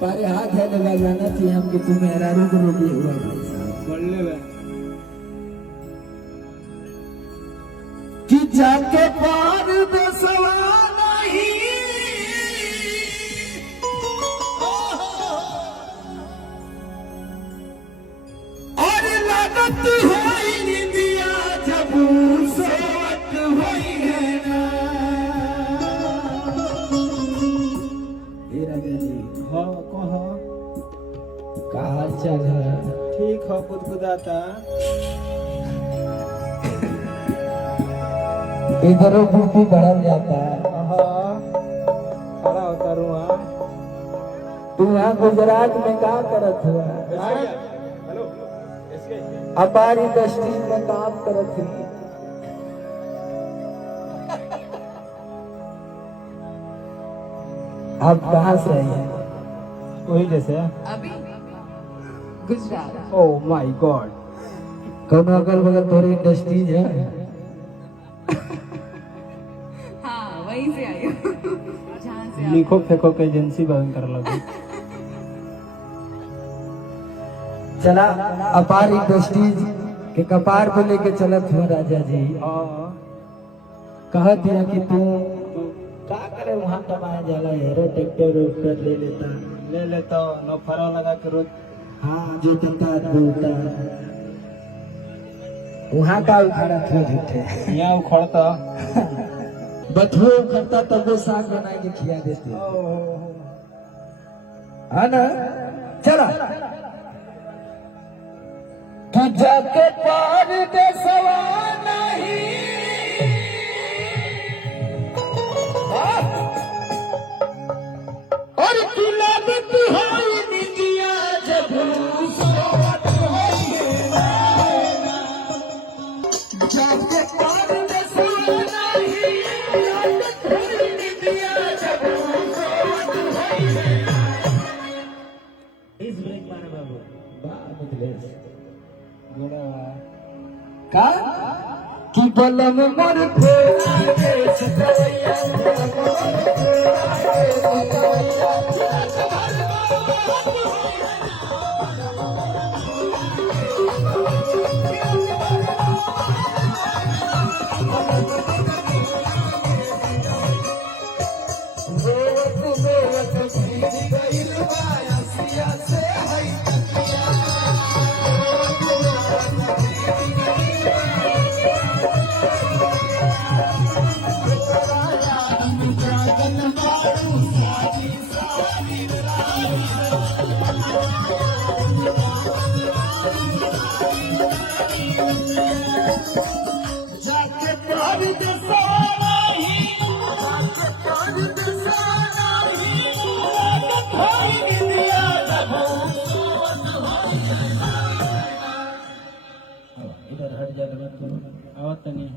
कपारे हाथ है लगा जाना चाहिए हम कि तू मेरा रोग रोगी हुआ भाई साहब बोलने में कि जाके पार दसवा नहीं और लागत होई निंदिया जब सोत होई है ना तेरा गली हाँ कहो का हाल चाल है ठीक हो गुदगुदाता इधरों बीपी बढ़ल जाता है हाँ खड़ा होता रुआ तू यहाँ गुजरात में क्या करत हुआ हेलो अपारी दृष्टि में काम करत थी आप कहाँ से आई हैं वही जैसे अभी गुजरात। ओह माय गॉड कौन अगल बगल थोड़ी इंडस्ट्रीज है हाँ वहीं से आई हूँ जहाँ से आप- लिखो फेंको के एजेंसी बंद कर लगी चला अपार इंडस्ट्रीज के कपार को लेके चलत हुआ राजा जी हाँ कह दिया कि तू क्या करे वहाँ कमाया जाला हेरो ट्रैक्टर उक्टर ले लेता ले लेता हूँ नो फरा लगा के रोज हाँ जो तंता बोलता वहाँ का उखाड़ा था झूठे यहाँ उखड़ता बथुए उखड़ता तब वो साग बना के खिला देते है ना चला तू जाके पार दे सवा नहीं और तू लागत होई निजिया जब सोवत होई जाके पार दे सवा नहीं लागत होई निजिया जब सोवत होई इस ब्रेक मारे बाबू वाह मिथिलेश का कि बलम मर फेरा के सतवैया जाके पार दसा नहीं जाके पार दसा नहीं लागत होई निंदिया जब इधर हट जा मत करो आवत नहीं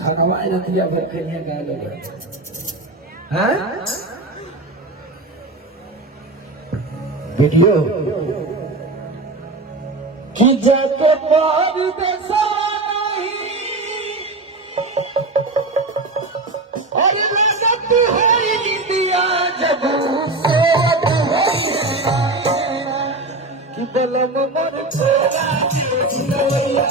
खनवा रतिया भर करिया गा लगे हैं वीडियो कि जाके पार दसा नहीं और लागत होई निंदिया जब सोवत होई कि बलम मर छोरा के सुनवैया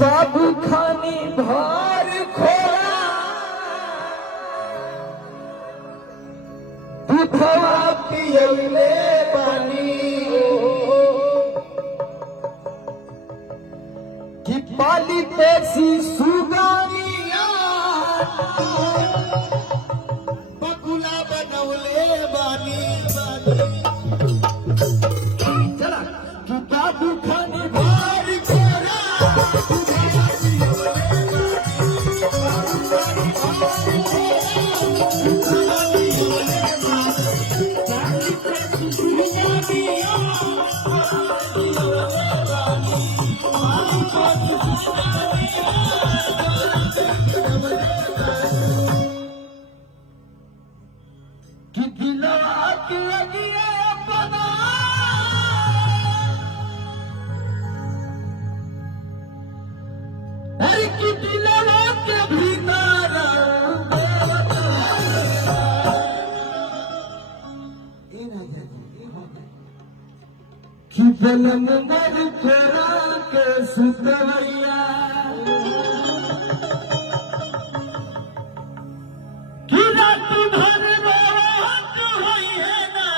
बाबू खानी भार खोरा दूधवा पियले पानी कि पाली पेशी सुगानिया बकुला बनौले बानी चला कि बाबू खानी भार खोरा कि दिलवा के भीतर कि बलम मर करा के सुतवैया कि रात भर रोत होई है ना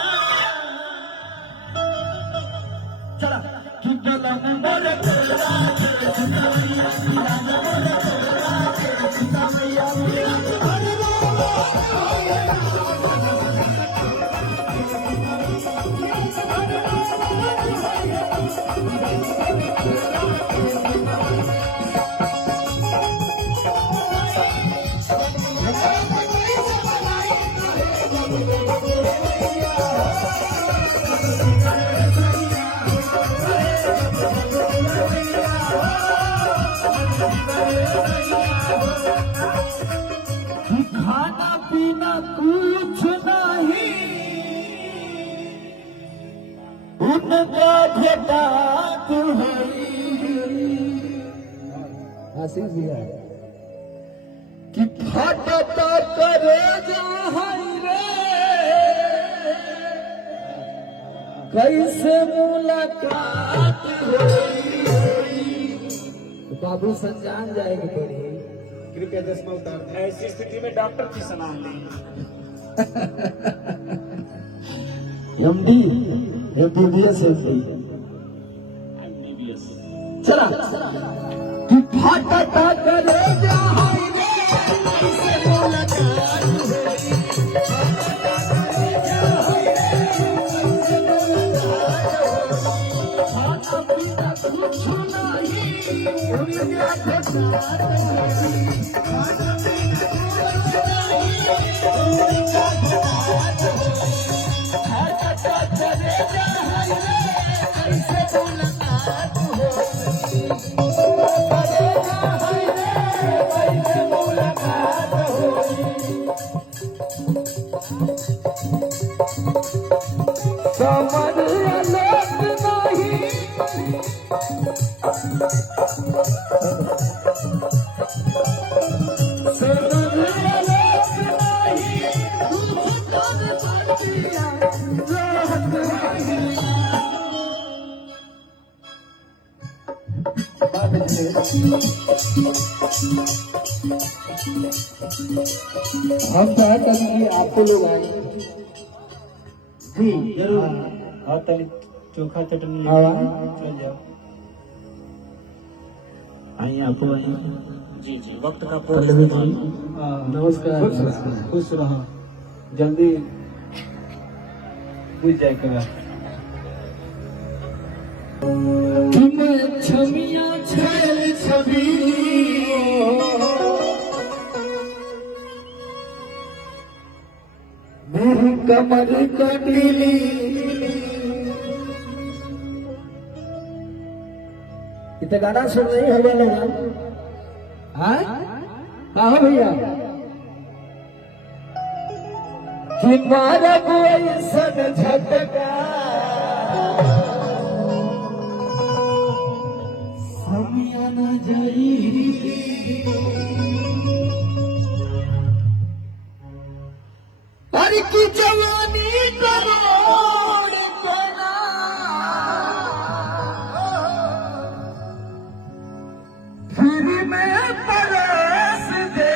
चला कि बलम मर करा के सुतवैया कि रात भर रोत के सुतवैया कि रात भर रोत होई है ना खाना पीना कुछ नहीं उनका भेटा तू आशीष भैया कि फटता करे रे कैसे मुलाकात हुई बाबू संजान जाएगी पड़ी कृपया चश्मा उतार दें। ऐसी स्थिति में डॉक्टर की सलाह लें। एमडी एमबीबीएस चला कि फटता करे हाय रे कैसे मुलाकात हुई खाना पीना कुछ नहीं उनका समझ लोग नहीं हम चाहते हैं कि आपको लोग आए जी जरूर और तनी चोखा चटनी हाँ। चल जाओ। आइए आपको जी जी वक्त का नमस्कार खुश रहो जल्दी बुझ जाए के बाद छमिया छल छवि मेरी कमर कटीली इतना गाना सुन रही है लोग कहा भैया कि मारा कोई सन झटका समिया न जाई अरे की जवानी करोड़ कोना फिर मैं परस दे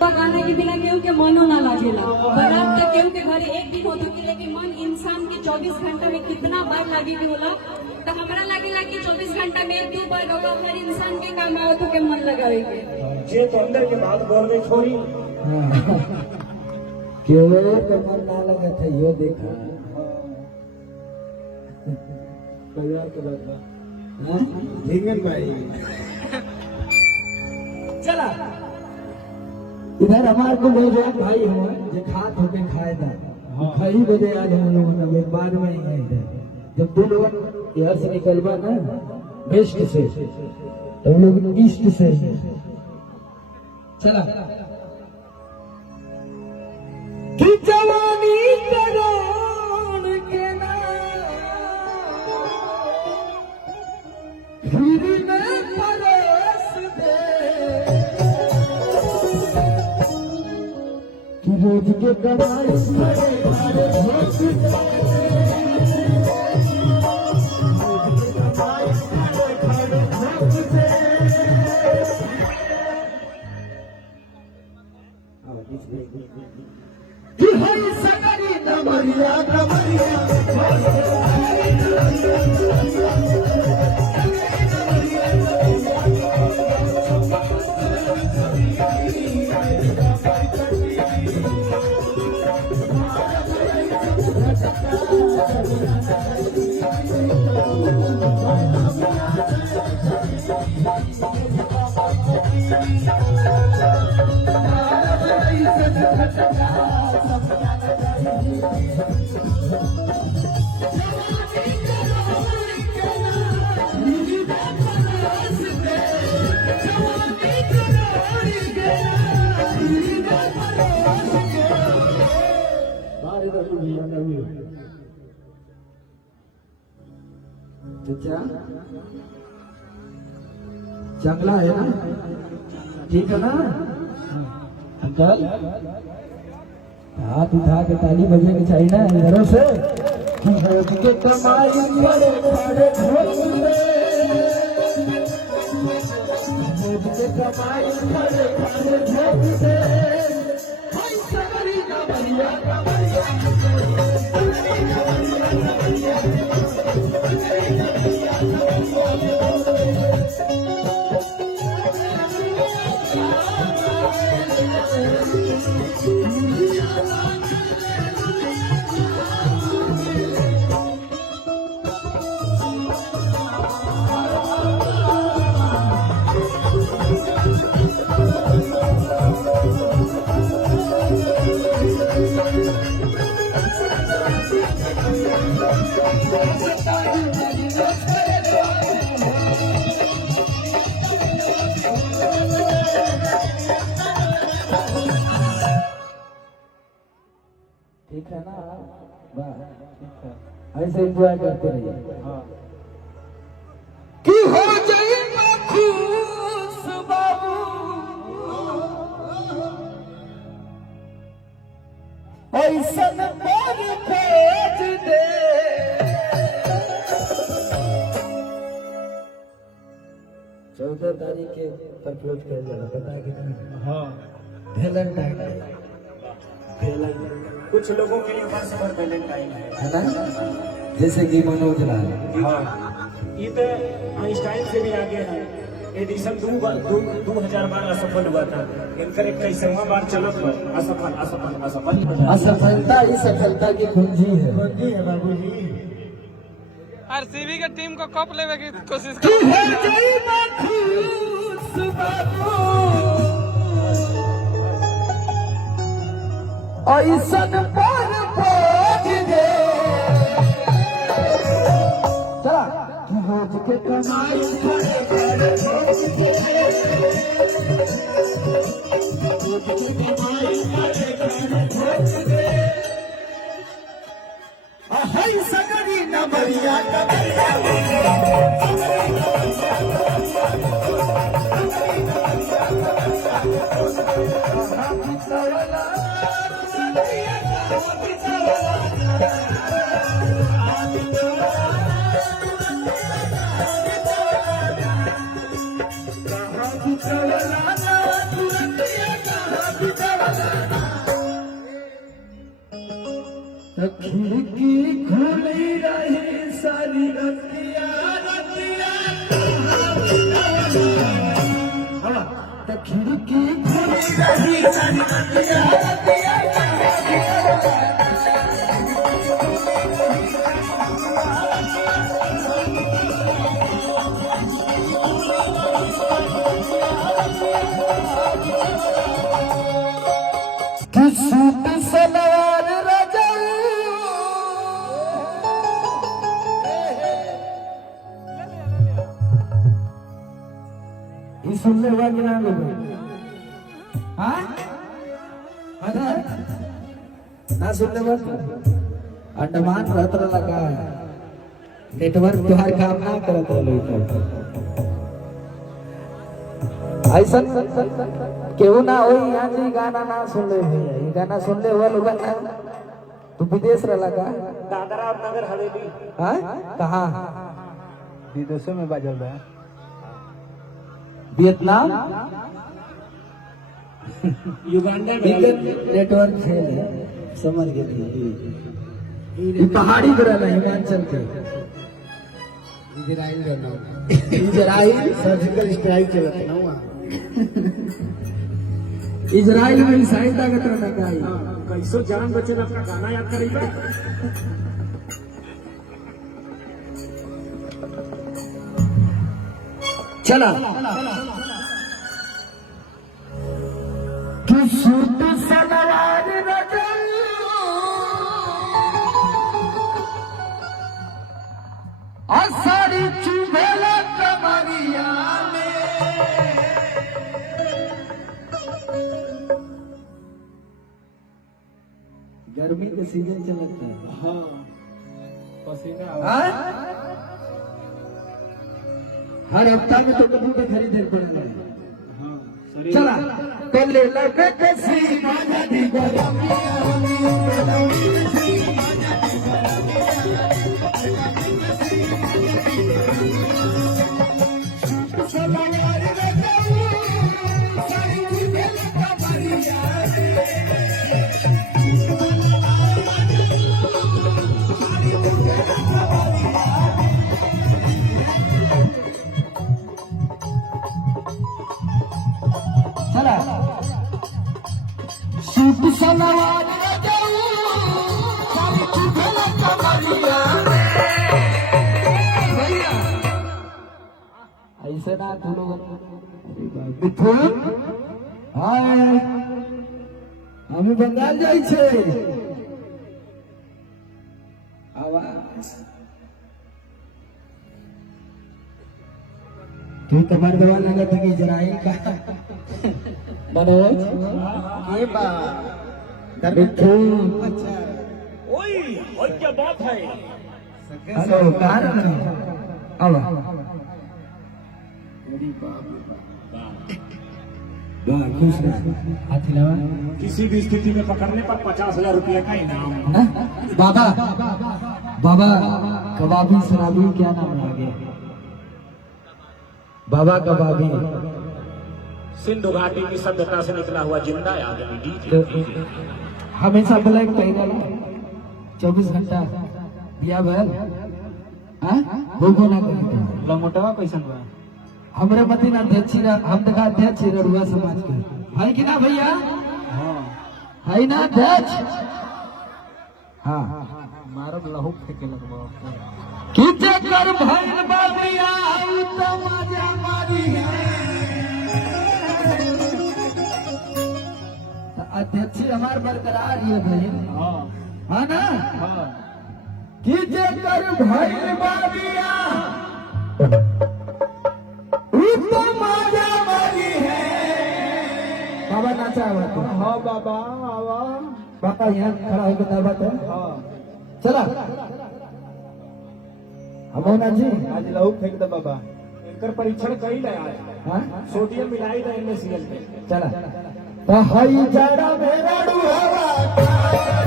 गाना के बिना केहू के मनो ना लागेला बारात तक केहू के घरे एक दिन होतो कि लेकिन मन इंसान के 24 घंटा में कितना बार लागे भी होला तो हमरा लागेला कि 24 घंटा में एक दो बार होगा हर इंसान के काम आवत हो के मन लगावे के जे तो अंदर के बात बोल रहे छोड़ी क्यों तो मन ना लगा था यो देखा बाजार के बाद धींगन भाई चला इधर हमारे को लोग भाई हो जो खात होके खाए था खाई बजे आज हम लोगों ने बाद में ही है इधर जब दो लोग यहाँ से निकलवा ना वेस्ट से हम लोग ईस्ट से चला कि जवानी करोड़ के ना खीरी में परोस दे कि रोज के कमाई बड़े बड़े भोग दे कि हई सगरी नमरिया नमरिया क्या जंगला है ना, ठीक है ना अंकल? हाथ उठा के ताली बजने की चाहिए ना इधरों से कि रोज के कमाई बड़े बड़े भोग दे, रोज के कमाई बड़े बड़े भोग दे, हई सगरी नमरिया नमरिया ठीक है ना? वाह, ऐसे एंजॉय करते रहिए। कि हो जाए खुश बाबू ऐसन पर भेज दे, चौदह तारीख के प्रपोज कर जाना, पता है कितना? हाँ, वैलेंटाइन डे। कुछ लोगों के लिए वर्ष भर वैलेंटाइन है ना, जैसे कि मनोज लाल। हाँ, ये तो आइंस्टाइन से भी आगे है। एडिशन 2012 असफल हुआ था, इनकर 21वां बार चलत हुआ असफल असफल असफल। असफलता ही सफलता की कुंजी है। बाबूजी आरसीबी के टीम को कप लेवे की कोशिश तू कर। हो जाई ना खुश बाबू ऐसन पर भोग दे, चला कि रोज के कमाई बड़े बड़े भोग दे, रोज के कमाई बड़े बड़े भोग दे, हई सगरी नमरिया नमरिया खिड़की खुली रही सारी रतिया रतिया, तो खिड़की खुली रही सारी रतिया रतिया, कि सूट सलवार रजाऊ ये सुनने हुआ कि ना लोग? हाँ, ना सुनने हुआ? अंडमान रहता लगा नेटवर्क तुहार काम ना करत रहो। ऐसा केहू ना हो यहाँ जी गाना ना सुन ले भैया, ये गाना सुन ले हुआ लोग ना तू विदेश रहा का दादरा और नगर हवेली हाँ कहाँ विदेशों में बाजल बा। वियतनाम युगांडा में नेटवर्क फेल है समझ गए ये पहाड़ी तरह ना हिमाचल के इजराइल सर्जिकल स्ट्राइक चलत ना वहाँ इजराइल में मिसाइल ताकत रहना का कैसो जान बचे अपना गाना याद करेगा। चला तू सूट सलवार रखल और सारी चुभेला कमरिया में गर्मी के सीजन चलता है हाँ पसीना हाँ? हर हफ्ता में तो कभी तो खरीदे पड़ेगा हाँ शरीर चला तो ले लगे कैसी माना दी चला सूट सलवार ऐसे ना तू लोग मिथुन हाय हमें बंगाल जाई छे आवाज तू तुम्हारे दवा लगा था कि इजराइल का मनोज ये बात मिथुन अच्छा ओए और क्या बात है। हेलो कहाँ रहे अब खुश हाथी लगा किसी भी स्थिति में पकड़ने पर 50,000 रुपया का इनाम। बाबा बाबा कबाबी शराबी क्या नाम है आगे बाबा कबाबी सिंधु घाटी की सभ्यता से निकला हुआ जिंदा आदमी डीजे हमेशा ब्लैक पहना 24 घंटा दिया भर हो ना करता लंगोटवा कैसन बा। हमरे मती ना अध्यक्ष हम तक अध्यक्ष रड़ुआ समाज के है कि ना भैया हाँ है ना अध्यक्ष हाँ मारब लहू फेंके लगबा कि कर भैन बाबिया तो मजा मारी अध्यक्ष हमार बरकरार ये बहन हाँ है ना हाँ कि कर भैन बाबिया तो मजा मारी है बाबा नाचा हुआ था हाँ बाबा आवा बाबा यहाँ खड़ा होकर दावत है हाँ चला अमोना जी आज लहू फेंक दे बाबा। इनकर परीक्षण कई लाया है। हाँ सोडियम मिलाई था NaCl पे। चला तो हई जड़ा मेरा डुहावा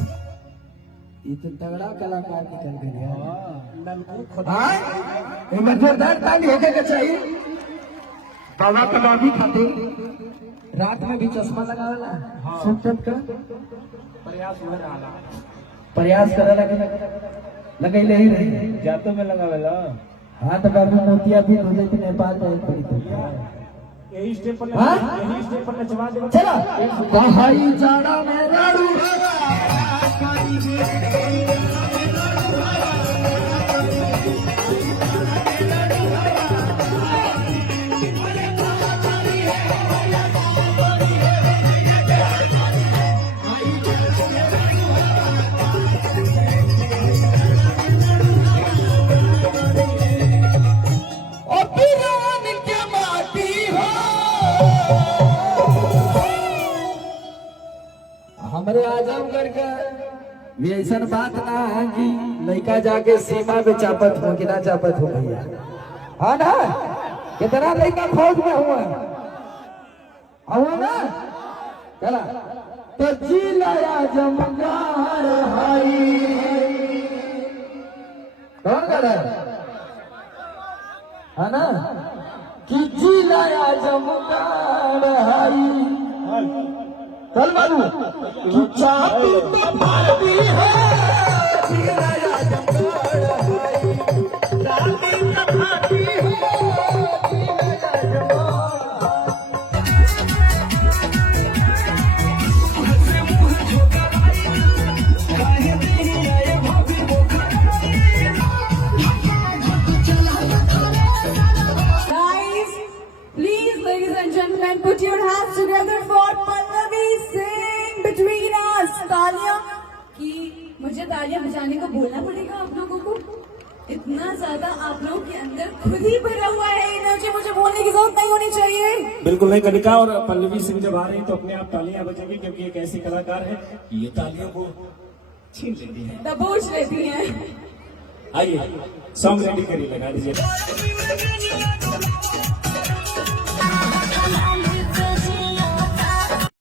ये तो तगड़ा कलाकार निकल गया नलकूप खुदा हाँ ये मजेदार ताली होके के चाहिए बाबा कबाबी खाते रात में भी चश्मा लगावेला सुन का प्रयास हो रहा प्रयास करेला कि लगैले ही रही जातो में लगावेला हाँ तो बाबू मोतिया भी हो जाती नेपाल में एक बड़ी तो यही स्टेप पर हाँ? यही स्टेप पर नचवा दे। चला कहाई जाड़ा में राड़ू का भी ऐसा बात ना है कि लड़का जाके सीमा पे चापत हो कि ना चापत हो भैया। हाँ ना, कितना लड़का फौज में हुआ ना, चला तो जिलाया जमगार हाई। कौन कर रहा है? है ना कि जिलाया जमगार हाई। चल बाबू कि चापी तो भारती है, जिलाया जमगार हाई। चापी तो भारती है, जिलाया जमगार। Guys, please, ladies and gentlemen, put your hands together for Pallavi Singh between us. तालियां कि मुझे तालियां बजाने को बोलना पड़ेगा आप लोगों को। इतना ज्यादा आप लोगों के अंदर खुद ही भरा हुआ है एनर्जी, मुझे बोलने की जरूरत नहीं होनी चाहिए। बिल्कुल नहीं कनिका, और पल्लवी सिंह जब आ रही तो अपने आप तालियां बजेंगी, क्योंकि एक ऐसी कलाकार है कि ये तालियों को छीन लेती है, दबोच लेती हैं। आइए सॉन्ग रेडी करिए, लगा दीजिए।